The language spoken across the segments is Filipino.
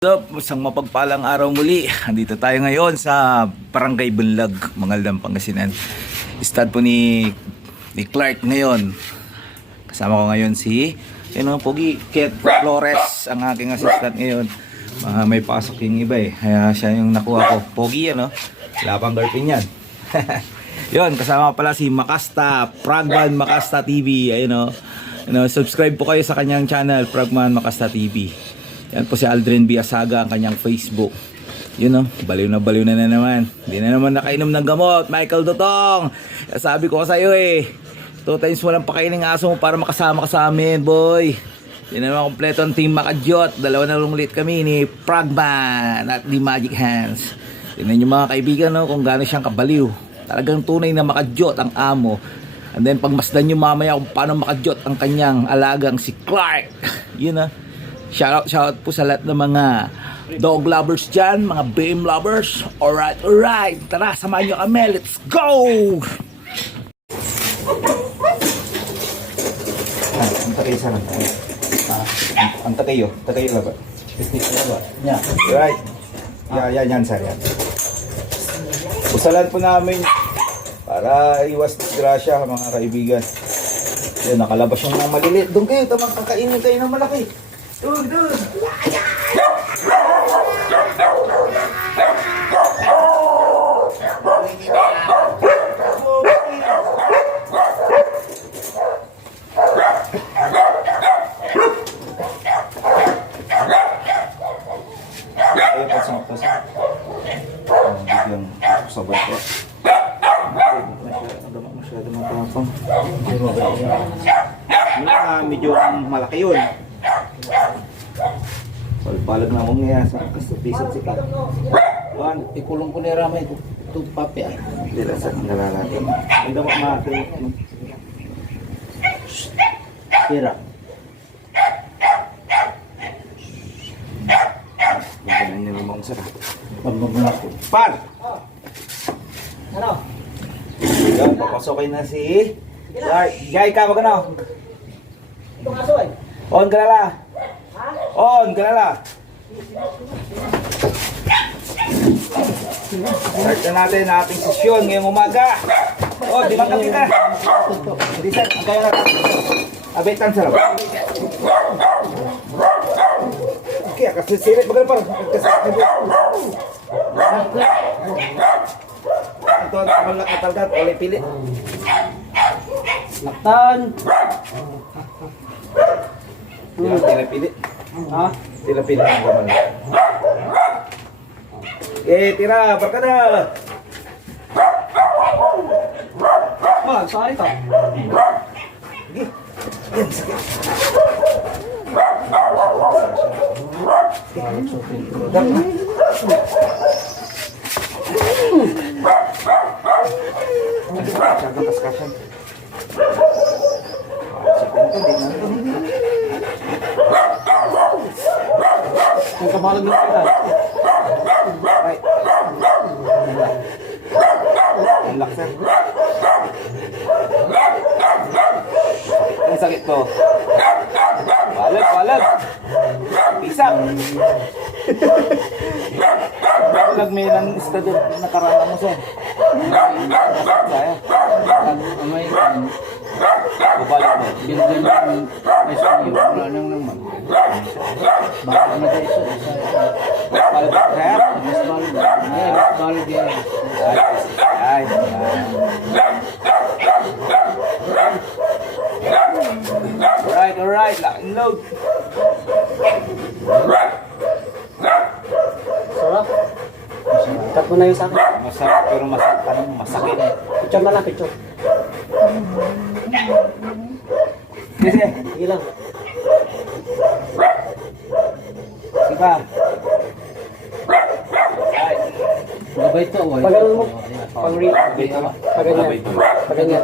Up, isang mapagpalang araw muli. Andito tayo ngayon sa Barangay Bunlag, Mangaldam, Pangasinan. Start po ni Clark ngayon. Kasama ko ngayon si Pogi Ket Flores, ang aking assistant ngayon. May pasok yung iba eh. Kaya siya yung nakuha ko. Pogi yan, no? Wala pang girlfriend yan. Yun, kasama pala si Makasta, Frogman Makasta TV. Ayun, no? Subscribe po kayo sa kanyang channel, Frogman Makasta TV. Yan po si Aldrin Biasaga, ang kanyang Facebook. Yun, baliw na naman. Hindi na naman nakainom ng gamot, Michael Dutong. Sabi ko sa iyo 2 times mo lang pakainin ng aso mo para makasama ka sa amin, boy. Hindi na naman kompleto ang Team Makajot. Dalawa na lang ulit kami ni Frogman at The Magic Hands. Tingnan nyo mga kaibigan, kung gaano siyang kabaliw. Talagang tunay na Makajot ang amo. And then pagmasdan nyo mamaya kung paano Makajot ang kanyang alagang si Clark. Yun, Shout po sa lahat ng mga dog lovers dyan, mga BM lovers. Alright. Tara, samahan nyo kami. Let's go! Ang takay sana. Ang takay laba. Yeah. Right. Yan, sir. Yan. Usalan po namin para iwas disgrasya, mga kaibigan. Yan, nakalabas yung mga maliliit. Doon kayo, tamang kakainin kayo ng malaki. Doon. Ayo pasang atas. Bigyan sabar ko. Masyado matapang. Medyo malaki yun. Palag na akong nga sa kasapisat si Kat. Ikulong ko ni Ramay ito papi ay. Hindi lang sa nalalaki. Hindi mo makakit. Pira. Ganyan niya namang sarap. Pagmamala ko. Par! Ano? Yan, papasokay na si... Jai ka, magano? Itong aso eh. On ka na. On ka na. Start na natin ang ating sesyon ngayong umaga. Di magkang kita. Reset, ang kaya natin. Abetan sarap. Okay, kasi sirit. Magano parang. Ito ang malak na talgat. Olay pili. Laktan. Tila pili. Ha? Tila pili ang gaman. Tira, barkada. Sorry ka. Sige. Yan, sige. Masyadong kaskasyan. Ang kabalag ng kita. Right. Relax, sir. Ang sakit to. Palag. Pisak. Palag may lang estado nakaraan mo, sir. Kaya. Amay. Bubalik mo. Binigyan ng SMU. Wala nang naman. Bakit na tayo sa Palag, sir. mas valid. Mas valid yan. Ay. Alright. Lock and load. Sarap. Cut mo na yung sa akin. Masarap pero masakit. Picture na lang, picture. Sige. Sige lang. Sige. Gabay ito. Pag ano mo, pag-ganyan.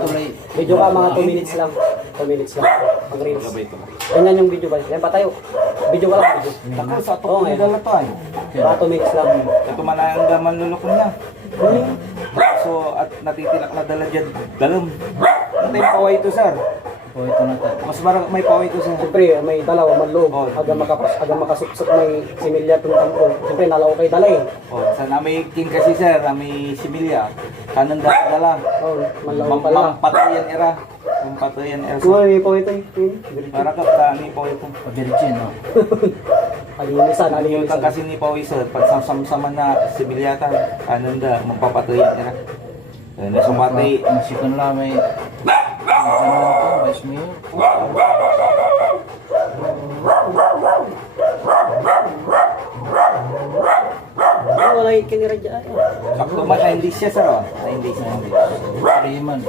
Video ka mga 2 minutes lang. 2 minutes lang. Pag reels. Ganyan yung video ba? Yan pa tayo. Video ka lang, video. Ako sa to Oo, may ngayon. dala to ay. Mga 2 minutes lang. Ito man ang gaman lulukon niya. So at natitilak na dala dyan. Dalom. Ito yung kaway ito, sir. Po ito na tayo. Mas marag may paway ito, sir. Siyempre, may dalaw, manloob. Oh. Aga makasuksok may similya itong tampon. Siyempre, nalaw kay dalay. Oh, sa nami king kasi sir, nami similya. Kanan dala. Oh, manlaw pala. Mampatayan era. Mampatayan era. Kuha, may po ito. Para ka tani po ito. Virgin, no? Alinisan, Yung alinisan. kasi ni paway sir, pag samsam na similyatan, kanan da mampapatayan era. Nasumatay. Masikan lang may... Ano ito? Vice Mayor? Wala yung kinira dyan. Sakto man na hindi siya sir. Na hindi siya. Freeman.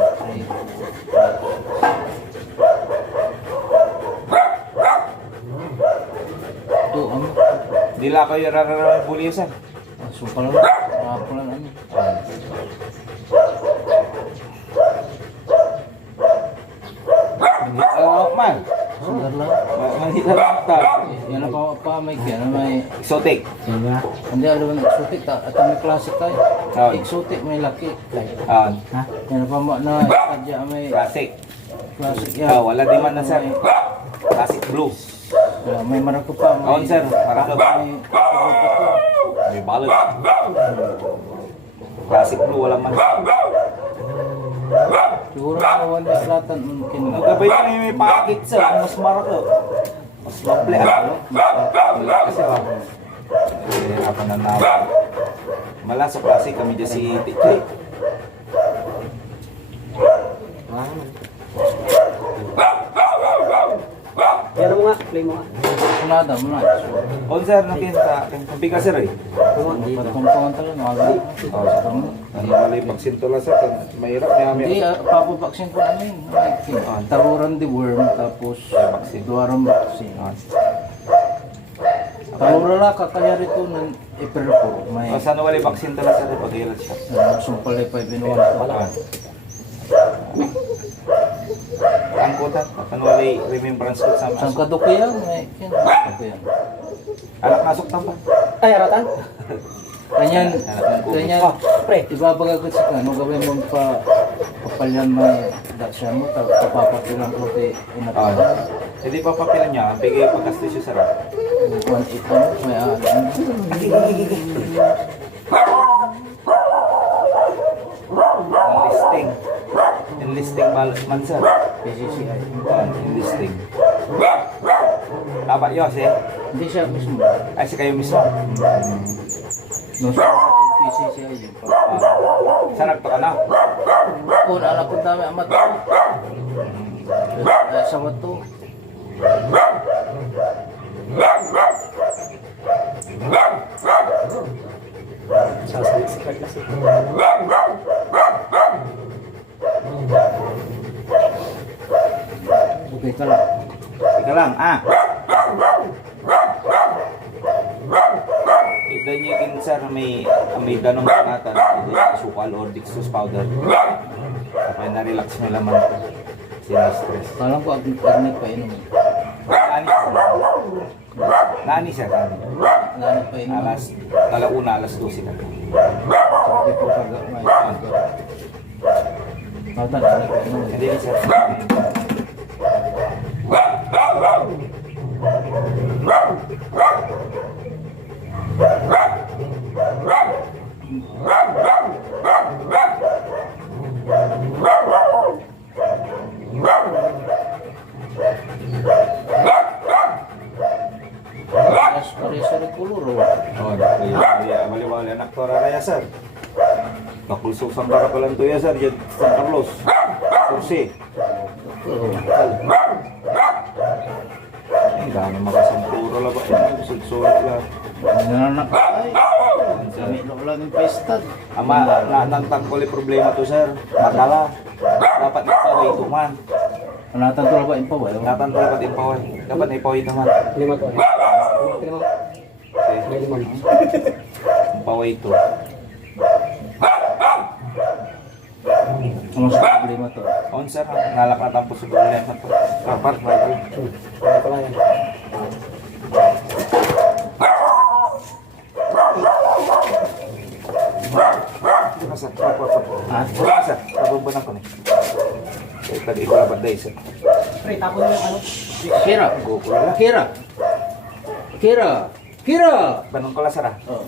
Ito, ano? Di lang kayo rararawin puliyo sir. Sumpal lang. Nakapulan, ano? Man. Sundar lang. Manhita lang ta. Yan ang pa-mic yan. May... Exotic. Hindi, alam mo, exotic. At may classic tayo. Ah. Exotic, may laki. Ah, Yan ang pa na kadya may classic. classic Ah, yan. wala di man na sir. Classic blue. May marako pa. Kaon sir, marako. May sabot ako. May balot. Classic blue, wala man. Siguro naman may slatan mungkin. Nagkabay na may packet sir, mas marako. Mas maple ako. Wala kasi ba? Ako na nawa. Malasok kasi kami dyan si Tikri. Yan mo nga, play mo nga. Kunada mo na. On sir, nakita. Kampi ka sir eh. Pagpampangan talaga. Nakagano. Ano wala yung magsintola sir. Mahirap, Hindi, may papabaksin ko namin. Taruran di worm, tapos duwarang baksin. Taruran lang, kakaya rito ng April 4. May O sana wala yung magsintola sir. Pag-ilat siya. sumpalay pa ibinuwan ko. Ang kuta, ano wala yung remembrance ko sa Saan masok. ka do kaya? May yan. Anak masok tampa. Ay, aratan. Ganyan, ganyan. Oh, pre. Ibabagagod sa kano, gawin mo pa kapalyan may daksyan mo, tapapatilang puti inatawa. Hindi pa papilan niya. Bigay pagkastisyo sir. 1.8 ano, may alam. Enlisting. Enlisting man sir. PCCI. Enlisting. Dapat yun eh. Hindi siya mismo. Ay, si kayo mismo. No, sa PCCI yun pa. Sarap to ka na. Kung anak ko dami amat. Sa wato. Sasalit si Clark kasi. Okay ka lang. Ika lang, ah. Ito niyo din sir, may ganong panatan. Sukal or Dixos powder. Kapag na-relax mo laman ko. Sina-stress. Kalang ko agnik pa inom. Nani sir? Nani sir? Nani pa inom. Talauna, alas 12 na. Sabi ko kaga may. Mata nani pa inom. Hindi sir. Pare-pare kuluro. Oh, mali-mali anak to raya sir. Kapulsok sang para palang to ya sir, San Carlos. Kursi. Ay, dami makasampuro lang ba? Sulit-sulit lang. Nananak ay. Kami lo lang yung paistad. Ama, nagtangkol yung problema to sir. Matala. Dapat ipaway ito man. Anatan to ba impa ba? Dapat dapat ipaway. Dapat ipaway ito man. Lima to. Lima. May lima. Ipaway ito. Ano sa problema to? On sir, nalak na tampo sa problema to. Dapat bago. Kaya pala yan. Sir, sir, Ha? sir, kabubunan ko ni. Tadi ko labat day sir. Pre, tapon mo yung ano. Kira. Kira. Kira. Kira. Banong ko lang, Sara. Oh.